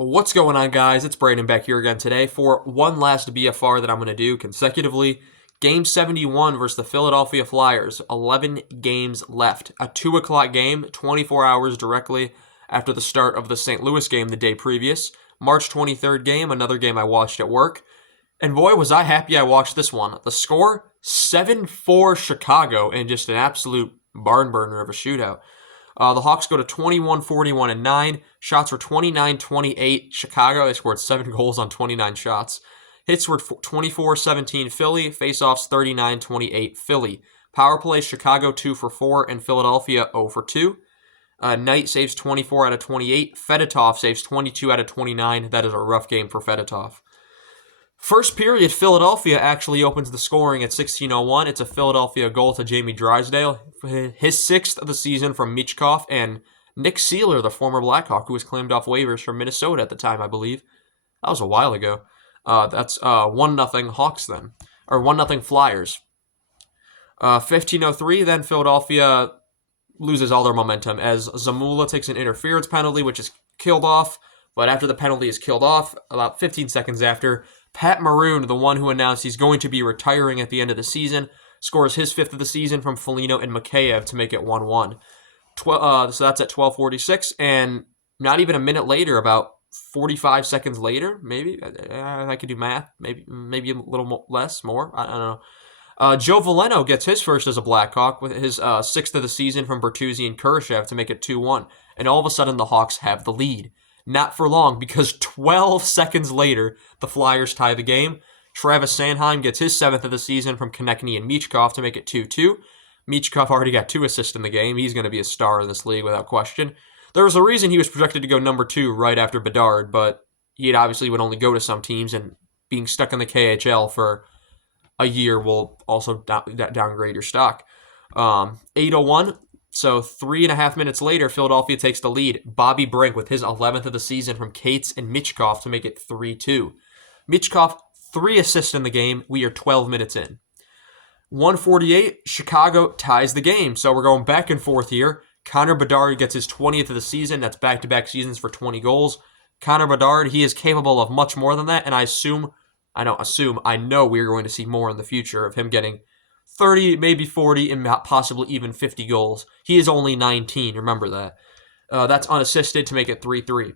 What's going on, guys? It's Brandon back here again today for one last BFR that I'm going to do consecutively. Game 71 versus the Philadelphia Flyers. 11 games left. A 2 o'clock game, 24 hours directly after the start of the St. Louis game the day previous. March 23rd game, another game I watched at work. And boy, was I happy I watched this one. The score, 7-4 Chicago, and just an absolute barn burner of a shootout. The Hawks go to 21-41-9. Shots were 29-28 Chicago. They scored 7 goals on 29 shots. Hits were 24-17 Philly. Faceoffs 39-28 Philly. Power play Chicago 2 for 4 and Philadelphia 0 for 2. Knight saves 24 out of 28. Fedotov saves 22 out of 29. That is a rough game for Fedotov. First period, Philadelphia actually opens the scoring at 16:01. It's a Philadelphia goal to Jamie Drysdale, his 6th of the season from Michkov, and Nick Seeler, the former Blackhawk, who was claimed off waivers from Minnesota at the time, I believe. That was a while ago. That's 1-0 Hawks then, or 1-0 Flyers. 15:03, then Philadelphia loses all their momentum as Zamula takes an interference penalty, which is killed off. But after the penalty is killed off, about 15 seconds after, Pat Maroon, the one who announced he's going to be retiring at the end of the season, scores his 5th of the season from Foligno and Mikheyev to make it 1-1. So that's at 12:46, and not even a minute later, about 45 seconds later, maybe, I could do math, maybe a little more, I don't know. Joe Veleno gets his first as a Blackhawk with his 6th of the season from Bertuzzi and Kurashev to make it 2-1, and all of a sudden the Hawks have the lead. Not for long, because 12 seconds later, the Flyers tie the game. Travis Sanheim gets his 7th of the season from Konechny and Michkov to make it 2-2. Michkov already got 2 assists in the game. He's going to be a star in this league without question. There was a reason he was projected to go number 2 right after Bedard, but he obviously would only go to some teams, and being stuck in the KHL for a year will also downgrade your stock. 8:01. So 3.5 minutes later, Philadelphia takes the lead. Bobby Brink with his 11th of the season from Cates and Michkov to make it 3-2. Michkov, 3 assists in the game. We are 12 minutes in. 1:48, Chicago ties the game. So we're going back and forth here. Connor Bedard gets his 20th of the season. That's back-to-back seasons for 20 goals. Connor Bedard, he is capable of much more than that, and I know we're going to see more in the future of him getting 30, maybe 40, and possibly even 50 goals. He is only 19, remember that. That's unassisted to make it 3-3.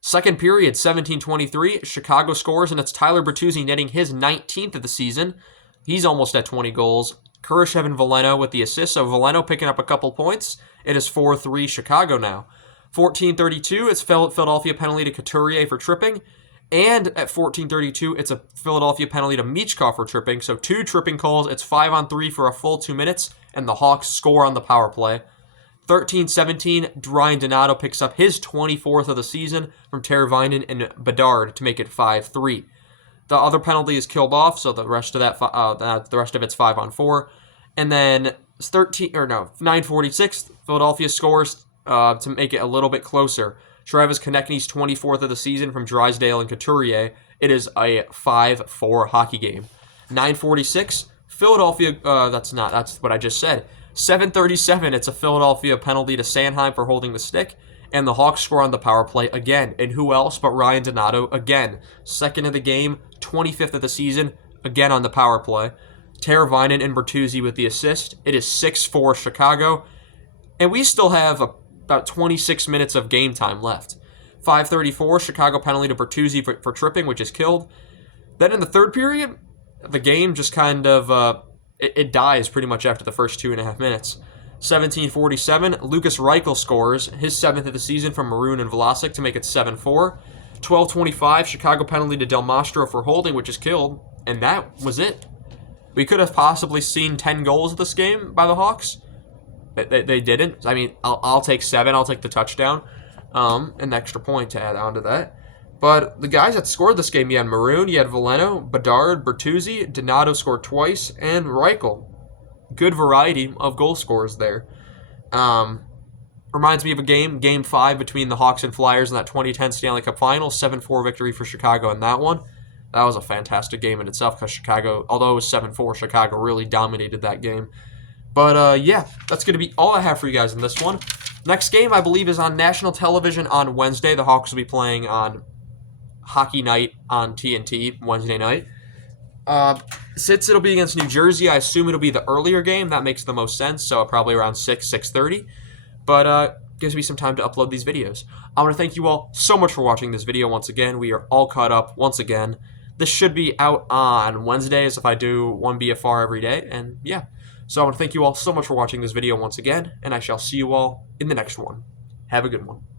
Second period, 17:23, Chicago scores, and it's Tyler Bertuzzi netting his 19th of the season. He's almost at 20 goals. Kurashev and Veleno with the assist, so Veleno picking up a couple points. It is 4-3 Chicago now. 14:32, it's Philadelphia penalty to Couturier for tripping. And at 14:32, it's a Philadelphia penalty to Michkov for tripping. So 2 tripping calls. It's 5-on-3 for a full 2 minutes, and the Hawks score on the power play. 13:17, Ryan Donato picks up his 24th of the season from Teravainen and Bedard to make it 5-3. The other penalty is killed off, so the rest of it's 5-on-4. And then 9:46, Philadelphia scores to make it a little bit closer. Travis Konechny's 24th of the season from Drysdale and Couturier. It is a 5-4 hockey game. 9:46, Philadelphia, that's what I just said. 7:37, it's a Philadelphia penalty to Sanheim for holding the stick, and the Hawks score on the power play again. And who else but Ryan Donato again. 2nd of the game, 25th of the season, again on the power play. Teravainen and Bertuzzi with the assist. It is 6-4 Chicago, and we still have about 26 minutes of game time left. 5:34, Chicago penalty to Bertuzzi for tripping, which is killed. Then in the third period, the game just kind of, it dies pretty much after the first 2.5 minutes. 17:47, Lucas Reichel scores his 7th of the season from Maroon and Vlasic to make it 7-4. 12:25, Chicago penalty to Del Mastro for holding, which is killed. And that was it. We could have possibly seen 10 goals this game by the Hawks. They didn't. I mean, I'll take 7. I'll take the touchdown. An extra point to add on to that. But the guys that scored this game, you had Maroon, you had Veleno, Bedard, Bertuzzi, Donato scored twice, and Reichel. Good variety of goal scorers there. Reminds me of a game 5 between the Hawks and Flyers in that 2010 Stanley Cup Final. 7-4 victory for Chicago in that one. That was a fantastic game in itself because Chicago, although it was 7-4, Chicago really dominated that game. But yeah, that's going to be all I have for you guys in this one. Next game, I believe, is on national television on Wednesday. The Hawks will be playing on Hockey Night on TNT Wednesday night. Since it'll be against New Jersey, I assume it'll be the earlier game. That makes the most sense, so probably around 6:30. But gives me some time to upload these videos. I want to thank you all so much for watching this video once again. We are all caught up once again. This should be out on Wednesdays if I do one BFR every day, and yeah. So I want to thank you all so much for watching this video once again, and I shall see you all in the next one. Have a good one.